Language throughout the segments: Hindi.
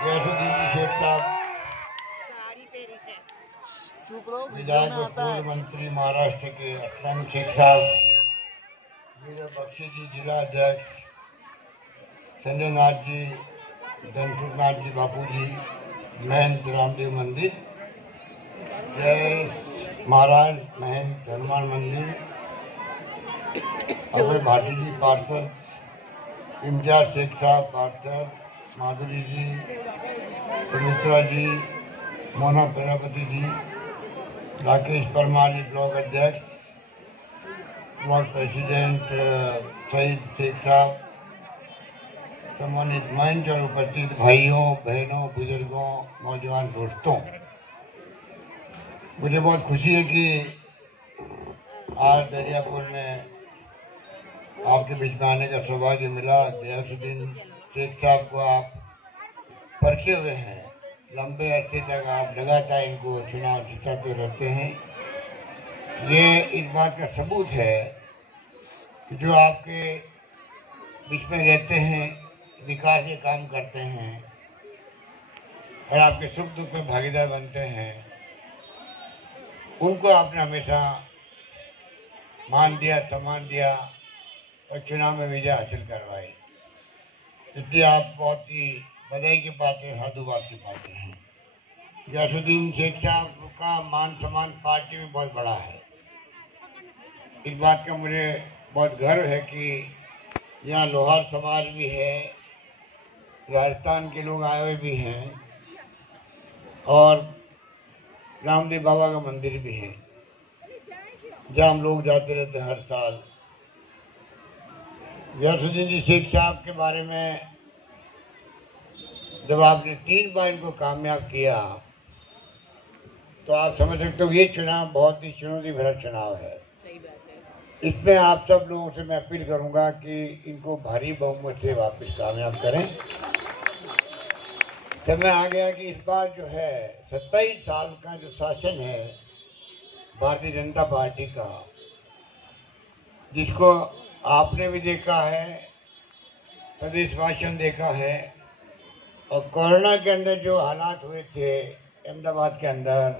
गैसुद्दीन शेख साहब, विधायक और पूर्व मंत्री महाराष्ट्र के असलम शेख साहब, वीर बख्शी जी जिला अध्यक्ष, संजय नाथ जी, धनसुख नाथ जी बापू जी, महंत रामदेव मंदिर, जय महाराज महंत हनुमान मंदिर, अभय भाटी जी पार्षद, इम्तियाज शेख साहब पार्षद, माधुरी जी, सुमित्रा जी, मोना प्रजापति जी, राकेश परमार जी ब्लॉक अध्यक्ष, ब्लॉक प्रेसिडेंट सईद शेख साहब, सम्मानित मंच और उपस्थित भाइयों बहनों बुजुर्गों नौजवान दोस्तों, मुझे बहुत खुशी है कि आज दरियापुर में आपके बीच में आने का सौभाग्य मिला। गैसुद्दीन शेख साहब को आप परखे हुए हैं, लंबे अरसे तक आप लगातार इनको चुनाव जिताते रहते हैं। ये इस बात का सबूत है कि जो आपके बीच में रहते हैं, विकास के काम करते हैं और आपके सुख दुख में भागीदार बनते हैं, उनको आपने हमेशा मान दिया, सम्मान दिया और चुनाव में विजय हासिल करवाई। इसलिए आप बहुत ही बधाई के पात्र हैं, साधुवाद के पात्र हैं। गैसुद्दीन शेख साहब का मान सम्मान पार्टी में बहुत बड़ा है। इस बात का मुझे बहुत गर्व है कि यहाँ लोहार समाज भी है, राजस्थान के लोग आए हुए भी हैं और रामदेव बाबा का मंदिर भी है जहाँ हम लोग जाते रहते हैं हर साल। गैसुद्दीन जी शेख साहब के बारे में जब आपने 3 बार इनको कामयाब किया तो आप समझ सकते हो ये चुनाव बहुत ही चुनौती भरा चुनाव है। इसमें आप सब लोगों से मैं अपील करूंगा कि इनको भारी बहुमत से वापस कामयाब करें। समय आ गया कि इस बार जो है 27 साल का जो शासन है भारतीय जनता पार्टी का, जिसको आपने भी देखा है, प्रदेशवासियों ने देखा है, और कोरोना के अंदर जो हालात हुए थे अहमदाबाद के अंदर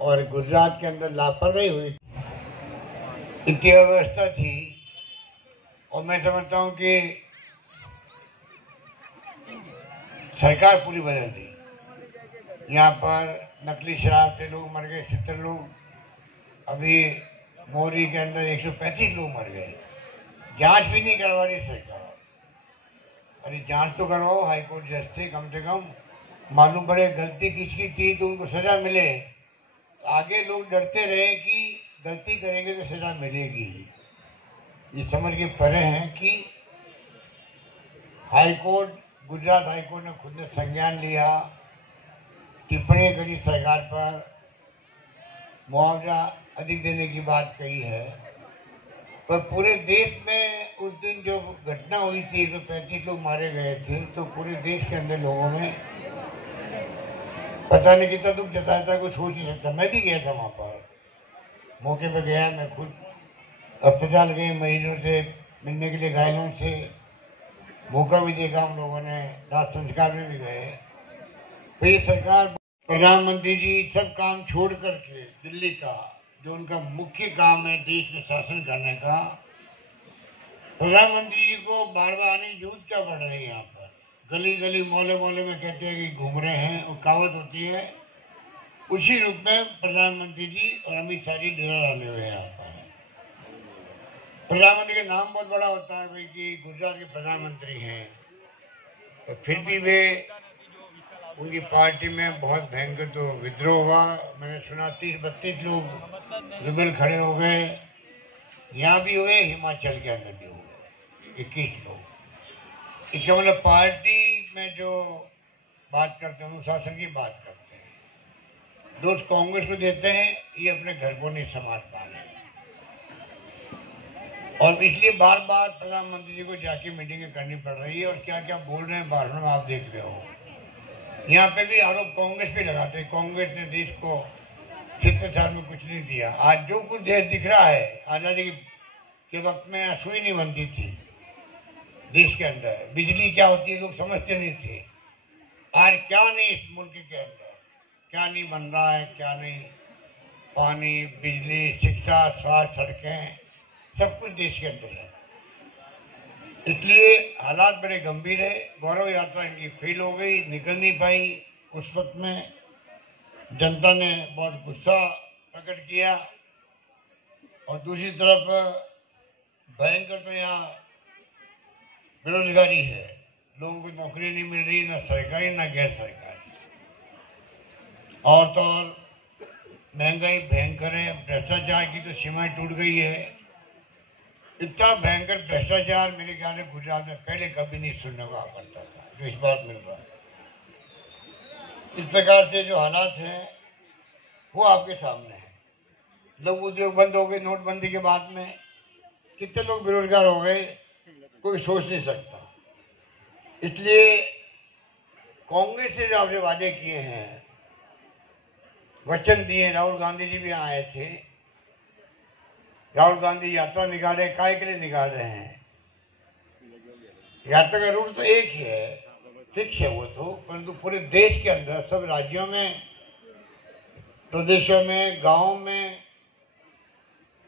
और गुजरात के अंदर लापरवाही हुई, इतनी व्यवस्था थी, और मैं समझता हूँ कि सरकार पूरी बदल दी। यहाँ पर नकली शराब से लोग मर गए, 70 लोग, अभी मोरी के अंदर 135 लोग मर गए। जांच भी नहीं करवा रही सरकार। अरे जांच तो करवाओ हाईकोर्ट जज से, कम से कम मालूम पड़े गलती किसकी थी तो उनको सजा मिले। आगे लोग डरते रहे कि गलती करेंगे तो सजा मिलेगी। ये समझ के परे हैं कि हाईकोर्ट, गुजरात हाईकोर्ट ने खुद ने संज्ञान लिया, टिप्पणी करी सरकार पर, मुआवजा अधिक देने की बात कही है, पर पूरे देश में उस दिन जो घटना हुई थी, 135 लोग मारे गए थे, तो पूरे देश के अंदर लोगों में पता नहीं कितना दुख जताया था, कुछ सोच नहीं सकता। मैं भी गया था वहाँ पर, मौके पर गया, मैं खुद अस्पताल गए, मरीजों से मिलने के लिए, घायलों से मौका भी देखा हम लोगों ने, दाह संस्कार में भी गए। तो ये सरकार, प्रधानमंत्री जी सब काम छोड़ करके दिल्ली का जो उनका मुख्य काम है देश में शासन करने का, प्रधानमंत्री जी को बार बार आने की जरूरत क्या पड़ रही है। यहाँ पर गली गली मोहल्ले मोहल्ले में कहते हैं कि घूम रहे हैं, और कहावत होती है, उसी रूप में प्रधानमंत्री जी और अमित शाह जी डेरा डाले हुए हैं यहाँ पर। प्रधानमंत्री का नाम बहुत बड़ा होता है भाई कि गुजरात के प्रधानमंत्री हैं, तो फिर भी वे, उनकी पार्टी में बहुत भयंकर तो विद्रोह हुआ। मैंने सुना 30-32 लोग रिबेल खड़े हो गए, यहाँ भी हुए, हिमाचल के अंदर भी हुए 21 लोग। इसका मतलब पार्टी में जो बात करते हैं, अनुशासन की बात करते हैं, दोष कांग्रेस को देते हैं, ये अपने घर को नहीं संभाल पा रहे। और इसलिए बार बार प्रधानमंत्री जी को जाके मीटिंगें करनी पड़ रही है, और क्या क्या बोल रहे हैं भाषण में आप देख रहे हो। यहाँ पे भी आरोप कांग्रेस पे लगाते हैं, कांग्रेस ने देश को 70 साल में कुछ नहीं दिया। आज जो कुछ देश दिख रहा है, आजादी के वक्त में सुई नहीं बनती थी देश के अंदर, बिजली क्या होती है लोग समझते नहीं थे, आज क्या नहीं इस मुल्क के अंदर, क्या नहीं बन रहा है, क्या नहीं, पानी, बिजली, शिक्षा, स्वास्थ्य, सड़कें, सब कुछ देश के अंदर है। इसलिए हालात बड़े गंभीर है। गौरव यात्रा इनकी फेल हो गई, निकल नहीं पाई। उस वक्त में जनता ने बहुत गुस्सा प्रकट किया और दूसरी तरफ भयंकर तो यहाँ बेरोजगारी है, लोगों को नौकरी नहीं मिल रही, ना सरकारी ना गैर सरकारी, और तो और महंगाई भयंकर है। भ्रष्टाचार की तो सीमाएं टूट गई है। इतना भयंकर भ्रष्टाचार मेरे ख्याल से गुजरात में पहले कभी नहीं सुनने को करता था, जो इस बार मिल रहा है। इस प्रकार से जो हालात हैं वो आपके सामने है। लघु उद्योग बंद हो गए नोटबंदी के बाद में, कितने लोग बेरोजगार हो गए, कोई सोच नहीं सकता। इसलिए कांग्रेस से जो आपने वादे किए हैं, वचन दिए, राहुल गांधी जी भी आए थे, राहुल गांधी यात्रा निकाल रहे, काय के लिए निकाल रहे हैं? यात्रा का रूट तो एक ही है, फिक्स है वो तो, परंतु पूरे देश के अंदर सब राज्यों में, प्रदेशों में, गांवों में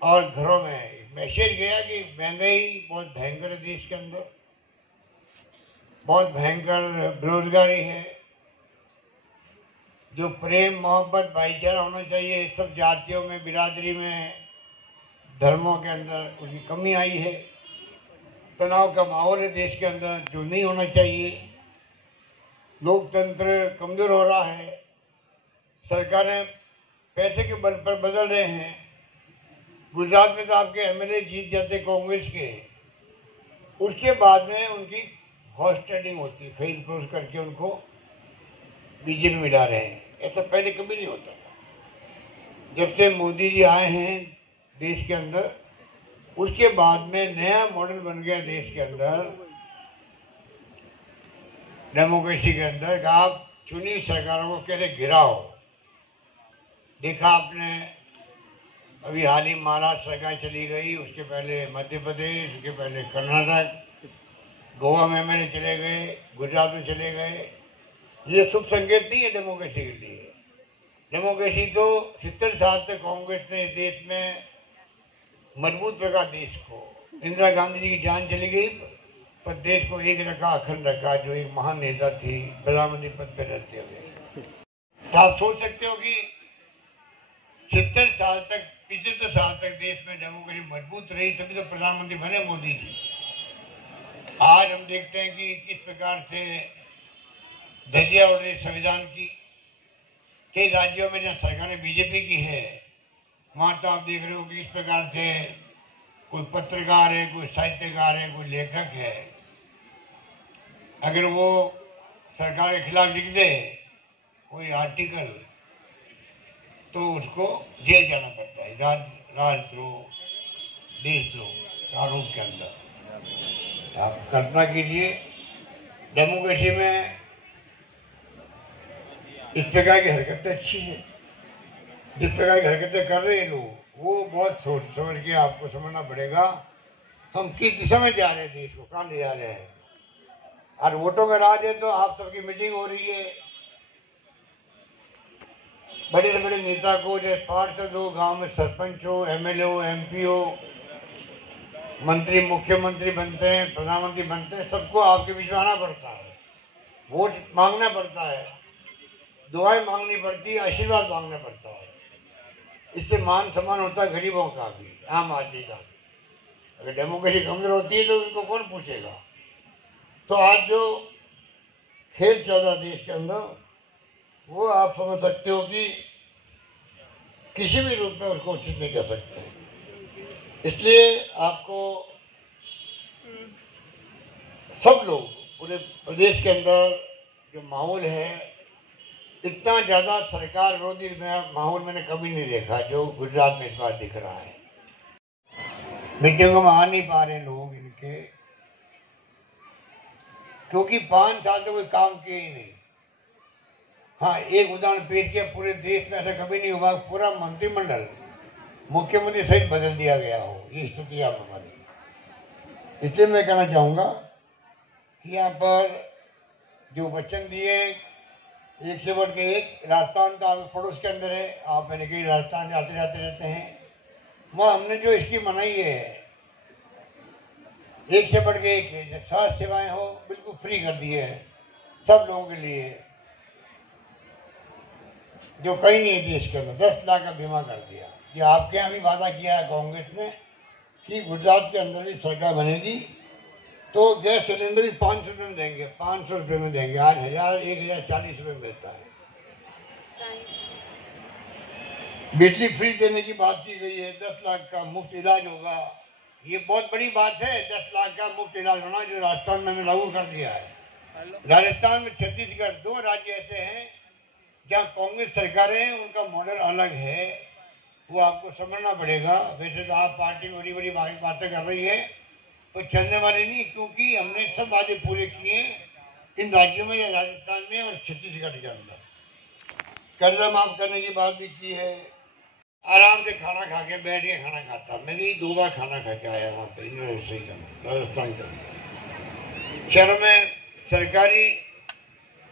और घरों में मैसेज गया कि महंगाई बहुत भयंकर है देश के अंदर, बहुत भयंकर बेरोजगारी है, जो प्रेम, मोहब्बत, भाईचारा होना चाहिए सब जातियों में, बिरादरी में, धर्मों के अंदर, उसकी कमी आई है। तनाव का माहौल है देश के अंदर, जो नहीं होना चाहिए। लोकतंत्र कमजोर हो रहा है, सरकारें पैसे के बल पर बदल रहे हैं। गुजरात में तो आपके एमएलए जीत जाते कांग्रेस के, उसके बाद में उनकी हॉर्स ट्रेडिंग होती है, खरीद फरोख्त करके उनको बीजेपी में मिला रहे हैं। ऐसा पहले कभी नहीं होता था। जब से मोदी जी आए हैं देश के अंदर, उसके बाद में नया मॉडल बन गया देश के अंदर, डेमोक्रेसी के अंदर, कि आप चुनी सरकारों को कैसे गिराओ। देखा आपने, अभी हाल ही महाराष्ट्र सरकार चली गई, उसके पहले मध्य प्रदेश, उसके पहले कर्नाटक, गोवा में एमएलए चले गए, गुजरात में चले गए। ये शुभ संकेत नहीं है डेमोक्रेसी के लिए। डेमोक्रेसी तो 70 साल तक कांग्रेस ने इस देश में मजबूत रखा देश को। इंदिरा गांधी जी की जान चली गई, पर देश को एक रखा, अखंड रखा, जो एक महान नेता थी प्रधानमंत्री पद पर रहते हुए। तो आप सोच सकते हो कि 70 साल तक, 75 साल तक देश में डेमोक्रेसी मजबूत रही, तभी तो प्रधानमंत्री बने मोदी जी। आज हम देखते हैं कि किस प्रकार से धज्जियां उड़ रही संविधान की। कई राज्यों में जहाँ सरकारें बीजेपी की है, वहां तो आप देख रहे हो कि इस प्रकार से कोई पत्रकार है, कोई साहित्यकार है, कोई लेखक है, अगर वो सरकार के खिलाफ लिख दे कोई आर्टिकल, तो उसको जेल जाना पड़ता है, राजद्रोह, देशद्रोह आरोप के अंदर। आप कल्पना कीजिए, डेमोक्रेसी में इस प्रकार की हरकतें अच्छी है। जिस प्रकार की हरकतें कर रहे हैं लोग, वो बहुत सोच समझ के आपको समझना पड़ेगा हम किस दिशा में जा रहे हैं, देश को कहाँ ले जा रहे हैं। और वोटों का राज है, तो आप सबकी मीटिंग हो रही है, बड़े से बड़े नेता को, जैसे पार्षद हो, गांव में सरपंच हो, एमएलए हो, एमपी हो, मंत्री, मुख्यमंत्री बनते हैं, प्रधानमंत्री बनते हैं, सबको आपके बीच में आना पड़ता है, वोट मांगना पड़ता है, दुआएं मांगनी पड़ती है, आशीर्वाद मांगना पड़ता है। इससे मान सम्मान होता है गरीबों का भी, आम आदमी का। अगर डेमोक्रेसी कमजोर होती है तो उनको कौन पूछेगा। तो आज जो खेल चल रहा देश के अंदर, वो आप समझ सकते हो कि किसी भी रूप में उसको उचित नहीं कर सकते। इसलिए आपको सब लोग, पूरे प्रदेश के अंदर जो माहौल है, इतना ज्यादा सरकार विरोधी माहौल मैंने कभी नहीं देखा जो गुजरात में इस बार दिख रहा है। मीटिंगों में आ नहीं पा रहे लोग इनके, क्योंकि 5 साल से कोई काम किए ही नहीं। हाँ, एक उदाहरण पेश किया, पूरे देश में ऐसा कभी नहीं हुआ पूरा मंत्रिमंडल मुख्यमंत्री सहित बदल दिया गया हो, ये स्थिति आप बनी। इसलिए मैं कहना चाहूंगा कि यहाँ पर जो वचन दिए एक से बढ़ के एक। राजस्थान तो आपके पड़ोस के अंदर है, आप मैंने कहीं राजस्थान आते जाते रहते हैं। वहाँ हमने जो स्कीम बनाई है एक से बढ़ के एक है। स्वास्थ्य सेवाएं हो बिल्कुल फ्री कर दी है सब लोगों के लिए, जो कहीं नहीं है देश के अंदर। 10 लाख का बीमा कर दिया। ये आपके यहाँ भी वादा किया है कांग्रेस ने कि गुजरात के अंदर भी सरकार बनेगी तो गैस सिलेंडर भी 500 रुपये में देंगे, 500 रुपये में देंगे। आज 1040 रुपये में मिलता है। बिजली फ्री देने की बात की गई है। 10 लाख का मुफ्त इलाज होगा। ये बहुत बड़ी बात है, 10 लाख का मुफ्त इलाज होना, जो राजस्थान में लागू कर दिया है। राजस्थान में छत्तीसगढ़ 2 राज्य ऐसे हैं जहाँ कांग्रेस सरकारें हैं, उनका मॉडल अलग है, वो आपको समझना पड़ेगा। वैसे तो आप पार्टी बड़ी बड़ी बातें कर रही है तो चलने वाली नहीं, क्योंकि हमने सब वादे पूरे किए इन राज्यों में, या राजस्थान में और छत्तीसगढ़ के अंदर। कर्जा माफ करने की बात भी की है। आराम से खाना खा के बैठ के खाना खाता। मैं भी 2 बार खाना खा के आया वहाँ पे राजस्थान के अंदर। शहरों में सरकारी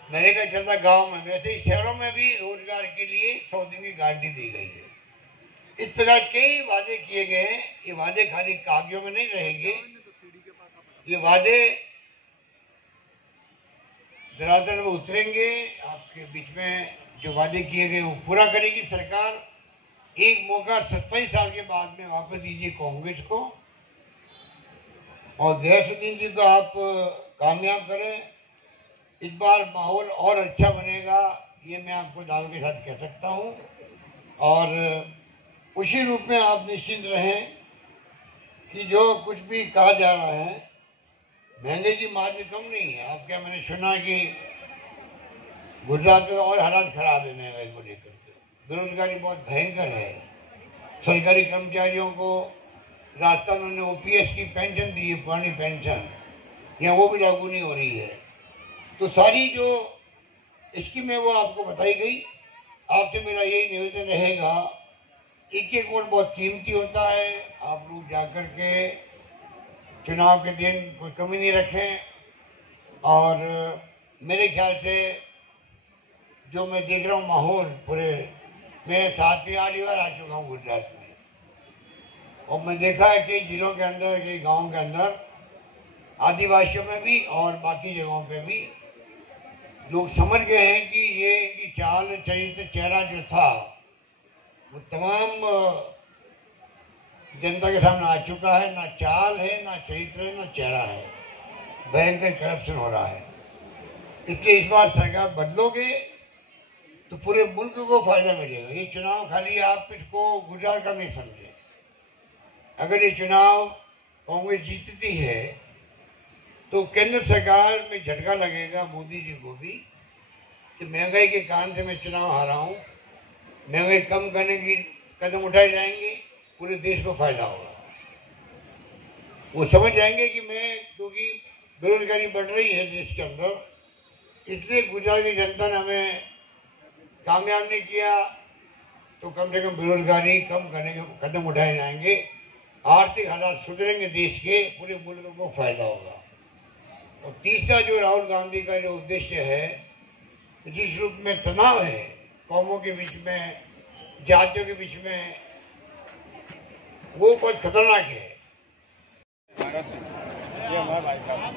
नरेगा चलता, गांव में वैसे ही शहरों में भी रोजगार के लिए 100 दिन की गारंटी दी गई है। इस प्रकार कई वादे किए गए हैं। ये वादे खाली कागजों में नहीं रहेंगे, ये वादे धरातल में उतरेंगे। आपके बीच में जो वादे किए गए वो पूरा करेगी सरकार। एक मौका 27 साल के बाद में वापस दीजिए कांग्रेस को, और गैसुद्दीन जी को आप कामयाब करें। इस बार माहौल और अच्छा बनेगा, ये मैं आपको दावे के साथ कह सकता हूँ। और उसी रूप में आप निश्चिंत रहें कि जो कुछ भी कहा जा रहा है, महंगे की मार भी कम नहीं है। आप क्या, मैंने सुना कि गुजरात में और हालात खराब है महंगाई को लेकर के, बेरोजगारी बहुत भयंकर है। सरकारी कर्मचारियों को राजस्थान में OPS की पेंशन दी है, पुरानी पेंशन, या वो भी लागू नहीं हो रही है। तो सारी जो स्कीमें वो आपको बताई गई। आपसे मेरा यही निवेदन रहेगा, एक वोट बहुत कीमती होता है। आप लोग जाकर के चुनाव के दिन कोई कमी नहीं रखें। और मेरे ख्याल से जो मैं देख रहा हूँ माहौल पूरे, मैं 7वीं 8वीं बार आ चुका हूँ गुजरात में, और मैं देखा है कई जिलों के अंदर, कई गाँव के अंदर, आदिवासियों में भी और बाकी जगहों पे भी लोग समझ गए हैं कि ये इनकी चाल चरित्र चेहरा जो था वो तमाम जनता के सामने आ चुका है। ना चाल है, ना चरित्र है, ना चेहरा है। भयंकर करप्शन हो रहा है। इसलिए इस बार सरकार बदलोगे तो पूरे मुल्क को फायदा मिलेगा। ये चुनाव खाली आप इसको गुजरात का नहीं समझे। अगर ये चुनाव कांग्रेस जीतती है तो केंद्र सरकार में झटका लगेगा मोदी जी को भी कि महंगाई के कारण से मैं चुनाव हारा हूँ। महंगाई कम करने की कदम उठाए जाएंगे, पूरे देश को फायदा होगा। वो समझ जाएंगे कि मैं, क्योंकि बेरोजगारी बढ़ रही है देश के अंदर, इसलिए गुजरात की जनता ने हमें कामयाब नहीं किया, तो कम से कम बेरोजगारी कम करने के कदम उठाए जाएंगे। आर्थिक हालात सुधरेंगे देश के, पूरे मुल्क को फायदा होगा। और तीसरा जो राहुल गांधी का जो उद्देश्य है, जिस रूप में तनाव है कौमों के बीच में, जातियों के बीच में, वो बहुत खतरनाक है। जो हमारे भाई साहब